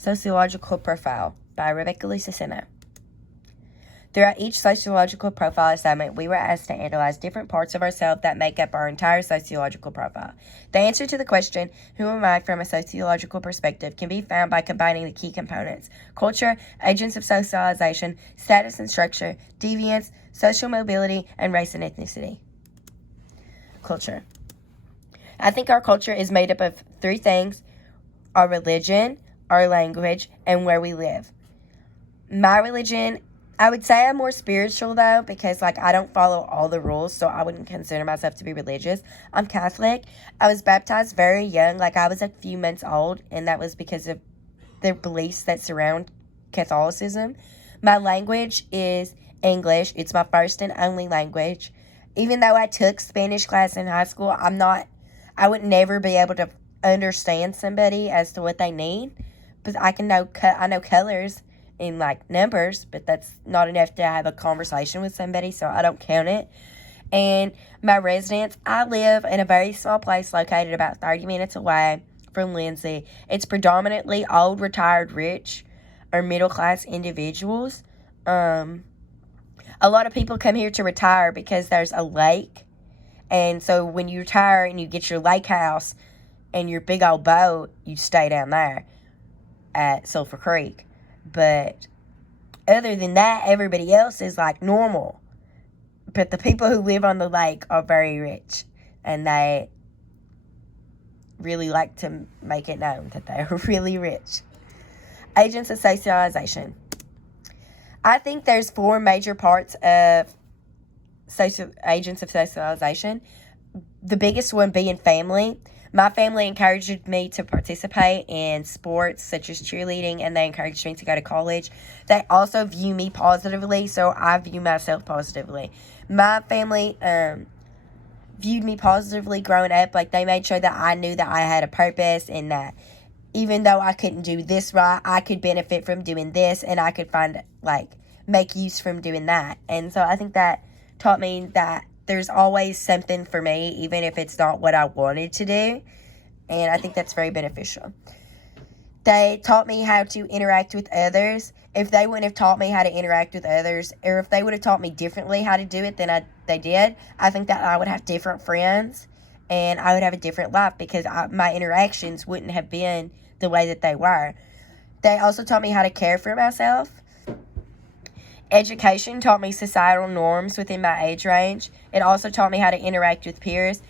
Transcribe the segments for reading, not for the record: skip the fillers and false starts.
Sociological Profile by Rebecca Lisa Seno. Throughout each sociological profile assignment, we were asked to analyze different parts of ourselves that make up our entire sociological profile. The answer to the question, who am I from a sociological perspective, can be found by combining the key components: culture, agents of socialization, status and structure, deviance, social mobility, and race and ethnicity. Culture. I think our culture is made up of three things: our religion, our language, and where we live. My religion, I would say I'm more spiritual, though, because, I don't follow all the rules, so I wouldn't consider myself to be religious. I'm Catholic. I was baptized very young, I was a few months old, and that was because of the beliefs that surround Catholicism. My language is English. It's my first and only language. Even though I took Spanish class in high school, I would never be able to understand somebody as to what they need, but I know colors in numbers, but that's not enough to have a conversation with somebody, so I don't count it. And my residence, I live in a very small place located about 30 minutes away from Lindsay. It's predominantly old, retired, rich, or middle-class individuals. A lot of people come here to retire because there's a lake, and so when you retire and you get your lake house and your big old boat, you stay down there at Sulphur Creek. But other than that, everybody else is normal. But the people who live on the lake are very rich, and they really like to make it known that they are really rich. Agents of socialization. I think there's four major parts of agents of socialization. The biggest one being family. My family encouraged me to participate in sports such as cheerleading, and they encouraged me to go to college. They also view me positively, so I view myself positively. My family viewed me positively growing up. They made sure that I knew that I had a purpose, and that even though I couldn't do this right, I could benefit from doing this, and I could find, make use from doing that. And so I think that taught me that there's always something for me, even if it's not what I wanted to do. And I think that's very beneficial. They taught me how to interact with others. If they wouldn't have taught me how to interact with others, or if they would have taught me differently how to do it than they did, I think that I would have different friends and I would have a different life, because my interactions wouldn't have been the way that they were. They also taught me how to care for myself. Education taught me societal norms within my age range. It also taught me how to interact with peers,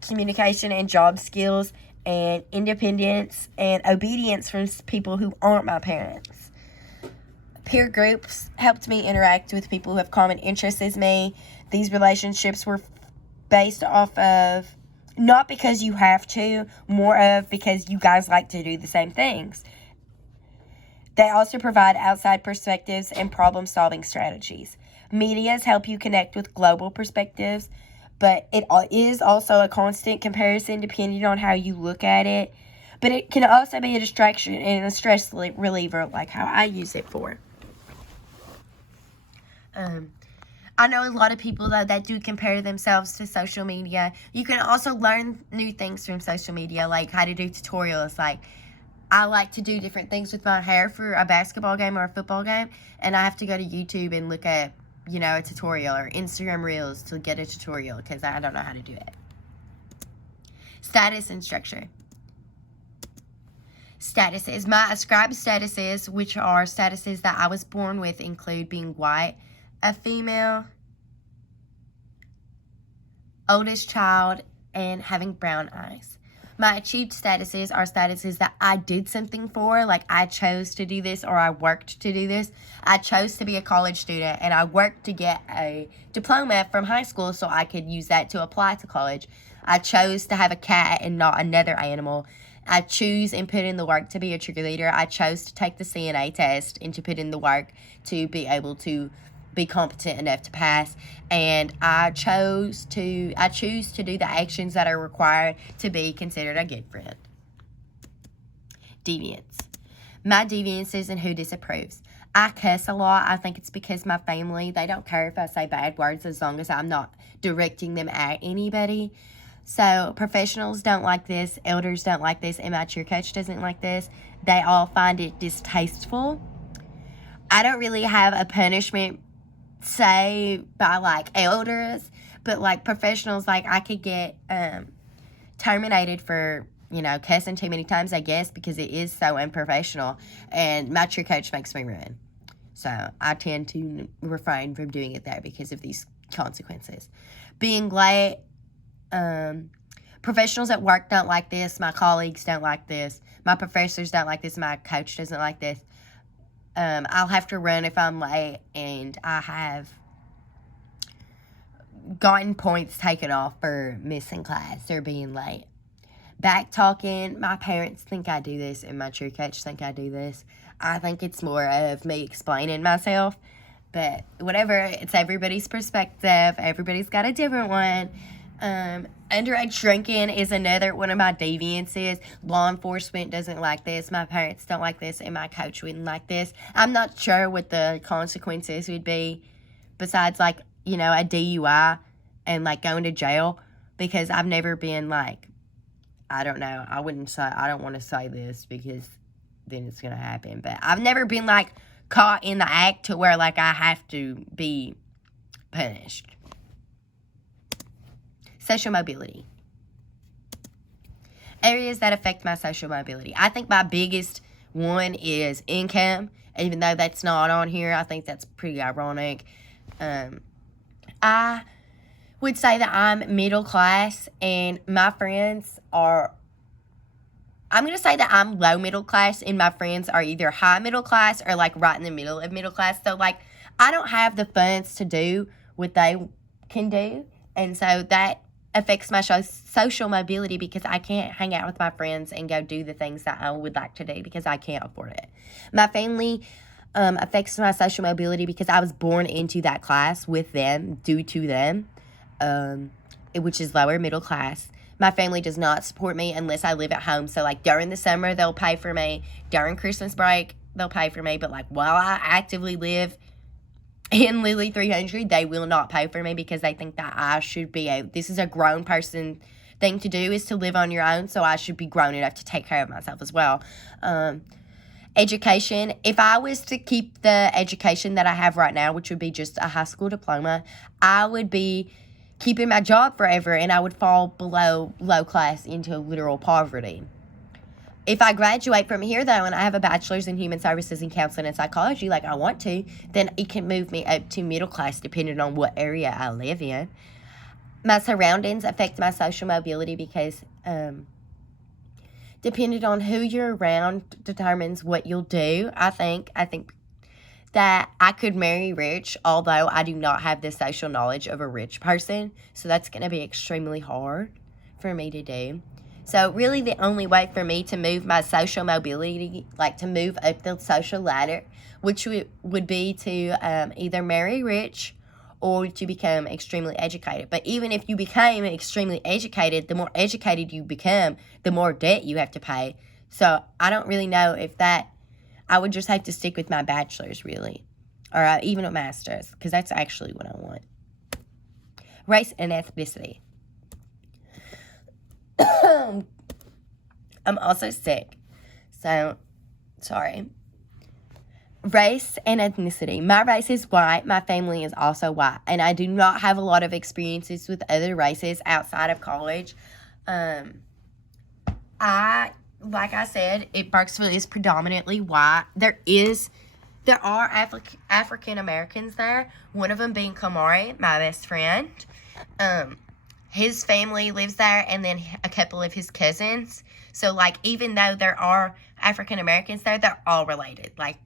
communication and job skills, and independence and obedience from people who aren't my parents. Peer groups helped me interact with people who have common interests as me. These relationships were based off of, not because you have to, more of because you guys like to do the same things. They also provide outside perspectives and problem-solving strategies. Medias help you connect with global perspectives, but it is also a constant comparison depending on how you look at it. But it can also be a distraction and a stress reliever, like how I use it for. I know a lot of people, though, that do compare themselves to social media. You can also learn new things from social media, like how to do tutorials, I like to do different things with my hair for a basketball game or a football game, and I have to go to YouTube and look at, a tutorial, or Instagram Reels to get a tutorial, because I don't know how to do it. Status and structure. Statuses. My ascribed statuses, which are statuses that I was born with, include being white, a female, oldest child, and having brown eyes. My achieved statuses are statuses that I did something for, I chose to do this or I worked to do this. I chose to be a college student, and I worked to get a diploma from high school so I could use that to apply to college. I chose to have a cat and not another animal. I choose and put in the work to be a cheerleader. I chose to take the CNA test and to put in the work to be able to be competent enough to pass, and I choose to do the actions that are required to be considered a good friend. Deviance. My deviance is in who disapproves. I cuss a lot. I think it's because my family, they don't care if I say bad words as long as I'm not directing them at anybody. So professionals don't like this, elders don't like this, and my cheer coach doesn't like this. They all find it distasteful. I don't really have a punishment, say, by, like, elders, but, like, professionals, like, I could get terminated for, cussing too many times, I guess, because it is so unprofessional, and my cheer coach makes me run. So I tend to refrain from doing it there because of these consequences. Being late, professionals at work don't like this. My colleagues don't like this. My professors don't like this. My coach doesn't like this. I'll have to run if I'm late, and I have gotten points taken off for missing class or being late. Back talking, my parents think I do this, and my cheer coach think I do this. I think it's more of me explaining myself, but whatever, it's everybody's perspective. Everybody's got a different one. Underage drinking is another one of my deviances. Law enforcement doesn't like this. My parents don't like this, and my coach wouldn't like this. I'm not sure what the consequences would be besides, like, a DUI and, like, going to jail, because I've never been, like, I don't know. I don't want to say this because then it's going to happen. But I've never been, like, caught in the act to where, like, I have to be punished. Social mobility. Areas that affect my social mobility. I think my biggest one is income. Even though that's not on here, I think that's pretty ironic. I would say that I'm middle class, and my friends are, I'm going to say that I'm low middle class, and my friends are either high middle class or, like, right in the middle of middle class. So, like, I don't have the funds to do what they can do, and so that affects my social mobility because I can't hang out with my friends and go do the things that I would like to do because I can't afford it. My family affects my social mobility because I was born into that class with them, due to them, which is lower middle class. My family does not support me unless I live at home. So, like, during the summer, they'll pay for me. During Christmas break, they'll pay for me. But, like, while I actively live in Lily 300, they will not pay for me because they think that I should be this is a grown person thing to do, is to live on your own. So I should be grown enough to take care of myself as well. Education. If I was to keep the education that I have right now, which would be just a high school diploma, I would be keeping my job forever, and I would fall below low class into literal poverty. If I graduate from here, though, and I have a bachelor's in human services and counseling and psychology, like I want to, then it can move me up to middle class depending on what area I live in. My surroundings affect my social mobility because depending on who you're around determines what you'll do. I think that I could marry rich, although I do not have the social knowledge of a rich person. So that's going to be extremely hard for me to do. So really the only way for me to move my social mobility, like to move up the social ladder, which would be to either marry rich or to become extremely educated. But even if you became extremely educated, the more educated you become, the more debt you have to pay. So I don't really know if that, I would just have to stick with my bachelor's, really. Or even a master's, because that's actually what I want. Race and ethnicity. I'm also sick. So, sorry. Race and ethnicity. My race is white. My family is also white. And I do not have a lot of experiences with other races outside of college. Like I said, Parksville is predominantly white. There are African Americans there. One of them being Kamari, my best friend. His family lives there, and then a couple of his cousins. So, like, even though there are African Americans there, they're all related. Like,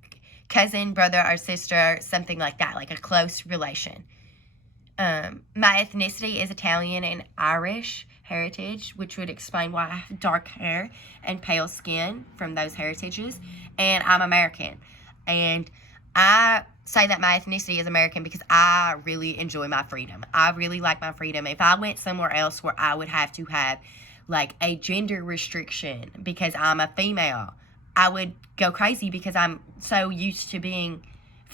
cousin, brother, or sister, something like that, like a close relation. My ethnicity is Italian and Irish heritage, which would explain why I have dark hair and pale skin from those heritages. And I'm American. And I say that my ethnicity is American because I really enjoy my freedom. I really like my freedom. If I went somewhere else where I would have to have, like, a gender restriction because I'm a female, I would go crazy because I'm so used to being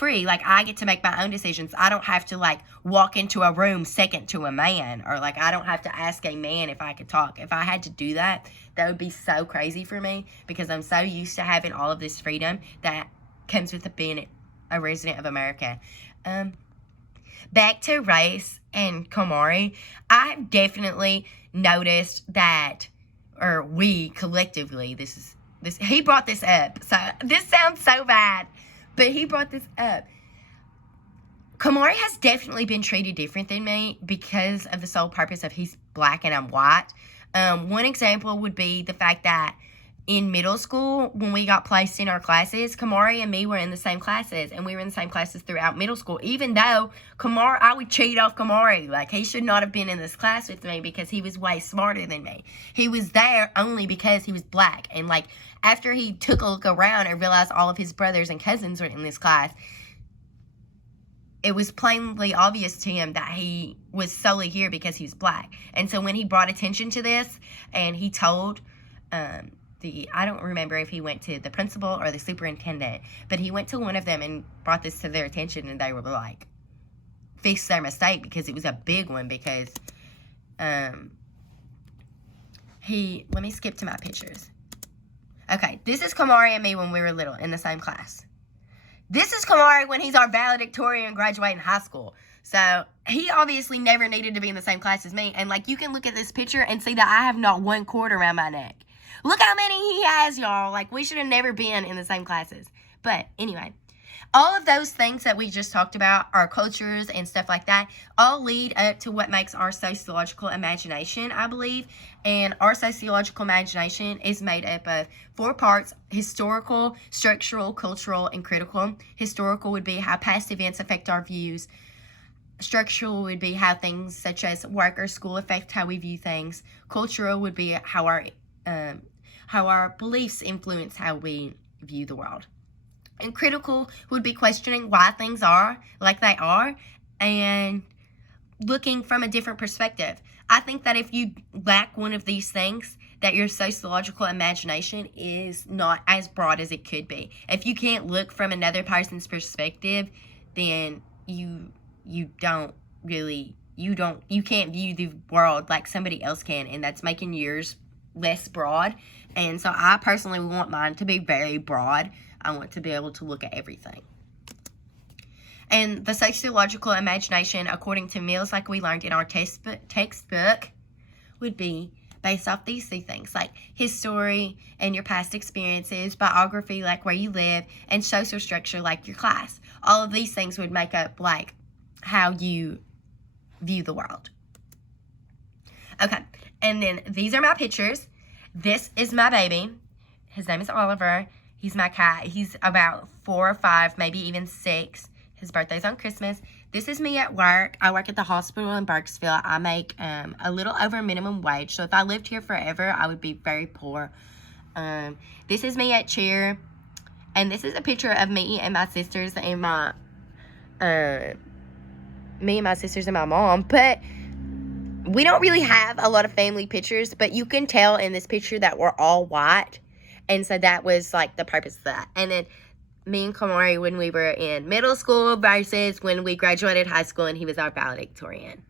free. Like, I get to make my own decisions. I don't have to, like, walk into a room second to a man, or, like, I don't have to ask a man if I could talk. If I had to do that, that would be so crazy for me, because I'm so used to having all of this freedom that comes with being a resident of America. Back to race and Komari, I've definitely noticed that, or we collectively, he brought this up, so this sounds so bad, but he brought this up. Komari has definitely been treated different than me because of the sole purpose of he's black and I'm white. One example would be the fact that in middle school, when we got placed in our classes, Kamari and me were in the same classes, and we were in the same classes throughout middle school, even though I would cheat off Kamari. Like, he should not have been in this class with me because he was way smarter than me. He was there only because he was black, and, like, after he took a look around and realized all of his brothers and cousins were in this class, it was plainly obvious to him that he was solely here because he's black. And so when he brought attention to this, and he told I don't remember if he went to the principal or the superintendent, but he went to one of them and brought this to their attention, and they were like, fixed their mistake, because it was a big one, because let me skip to my pictures. Okay, this is Kamari and me when we were little in the same class. This is Kamari when he's our valedictorian graduating high school. So he obviously never needed to be in the same class as me. And, like, you can look at this picture and see that I have not one cord around my neck. Look how many he has, y'all. Like, we should have never been in the same classes. But anyway, all of those things that we just talked about, our cultures and stuff like that, all lead up to what makes our sociological imagination, I believe. And our sociological imagination is made up of 4 parts: historical, structural, cultural, and critical. Historical would be how past events affect our views. Structural would be how things such as work or school affect how we view things. Cultural would be how our beliefs influence how we view the world. And critical would be questioning why things are like they are and looking from a different perspective. I think that if you lack one of these things, that your sociological imagination is not as broad as it could be. If you can't look from another person's perspective, then you can't view the world like somebody else can, and that's making yours less broad. And so I personally want mine to be very broad. I want to be able to look at everything. And the sociological imagination, according to Mills, like we learned in our textbook, would be based off these 3 things, like history and your past experiences, biography, like where you live, and social structure, like your class. All of these things would make up, like, how you view the world. Okay, and then these are my pictures. This is my baby. His name is Oliver. He's my cat. He's about 4 or 5, maybe even 6. His birthday's on Christmas. This is me at work. I work at the hospital in Burkesville. I make a little over minimum wage. So if I lived here forever, I would be very poor. This is me at cheer. And this is a picture of me and my sisters and my mom. But we don't really have a lot of family pictures, but you can tell in this picture that we're all white. And so that was, like, the purpose of that. And then me and Kamari when we were in middle school versus when we graduated high school and he was our valedictorian.